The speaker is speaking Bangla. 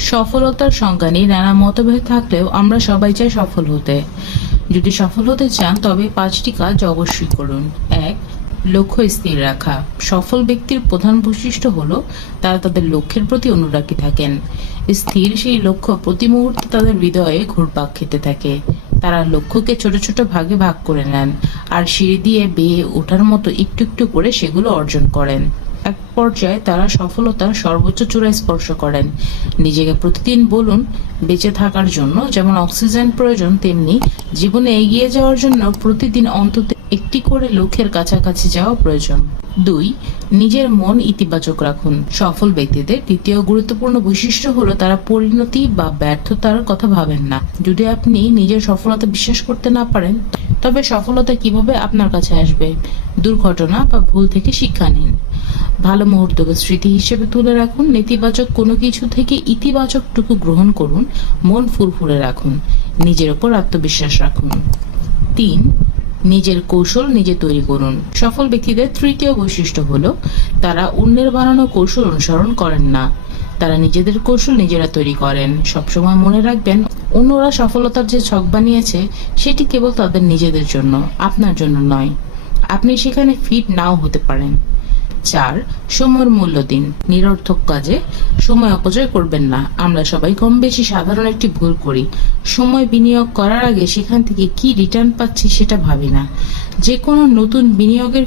সফলতার সংজ্ঞা নিয়ে নানা মতভেদ থাকলেও আমরা সবাই চাই সফল হতে। যদি সফল হতে চান তবে 5টি কাজ অবশ্যই করুন। 1. লক্ষ্য স্থির রাখা। সফল ব্যক্তির প্রধান বৈশিষ্ট্য হলো তারা তাদের লক্ষ্যের প্রতি অনুরাগী থাকেন। স্থির সেই লক্ষ্য প্রতি মুহূর্তে তাদের হৃদয়ে ঘুরপাক খেতে থাকে। তারা লক্ষ্যকে ছোট ছোট ভাগে ভাগ করে নেন আর সিঁড়ি দিয়ে বেয়ে ওঠার মতো একটু একটু করে সেগুলো অর্জন করেন। এক পর্যায়ে তারা সফলতার সর্বোচ্চ চূড়ায় স্পর্শ করেন। নিজেকে প্রতিদিন বলুন, বেঁচে থাকার জন্য যেমন অক্সিজেন প্রয়োজন, তেমনি জীবনে এগিয়ে যাওয়ার জন্য প্রতিদিন অন্তত একটি করে লক্ষ্যের কাছাকাছি যাওয়া প্রয়োজন। 2. নিজের মন ইতিবাচক রাখুন। সফল ব্যক্তিদের দ্বিতীয় গুরুত্বপূর্ণ বৈশিষ্ট্য হলো তারা পরিণতি বা ব্যর্থতার কথা ভাবেন না। যদি আপনি নিজের সফলতা বিশ্বাস করতে না পারেন, তবে সফলতা কিভাবে আপনার কাছে আসবে? দুর্ঘটনা বা ভুল থেকে শিক্ষা নিন। ভালো মুহূর্তকে স্মৃতি হিসেবে তুলে রাখুন। নেতিবাচক কোনো কিছু থেকে ইতিবাচকটুকু গ্রহণ করুন। মন ফুরফুরে রাখুন। নিজের ওপর আত্মবিশ্বাস রাখুন। 3. নিজের কৌশল নিজে তৈরি করুন। সফল ব্যক্তিদের তৃতীয় বৈশিষ্ট্য হলো তারা অন্যের বানানো কৌশল অনুসরণ করেন না। তারা নিজেদের কৌশল নিজেরা তৈরি করেন। সবসময় মনে রাখবেন, অন্যরা সফলতার যে ছক বানিয়েছে সেটি কেবল তাদের নিজেদের জন্য, আপনার জন্য নয়। আপনি সেখানে ফিট নাও হতে পারেন। 4. সময়ের মূল্য দিন। নিরর্থক কাজে সময় অপচয় করবেন না। আমরা সবাই কম বেশি সাধারণ একটি ভুল করি। সময় বিনিয়োগ করার আগে সেখান থেকে কি রিটার্ন পাচ্ছি সেটা ভাবি না। যে কোনো নতুন বিনিয়োগের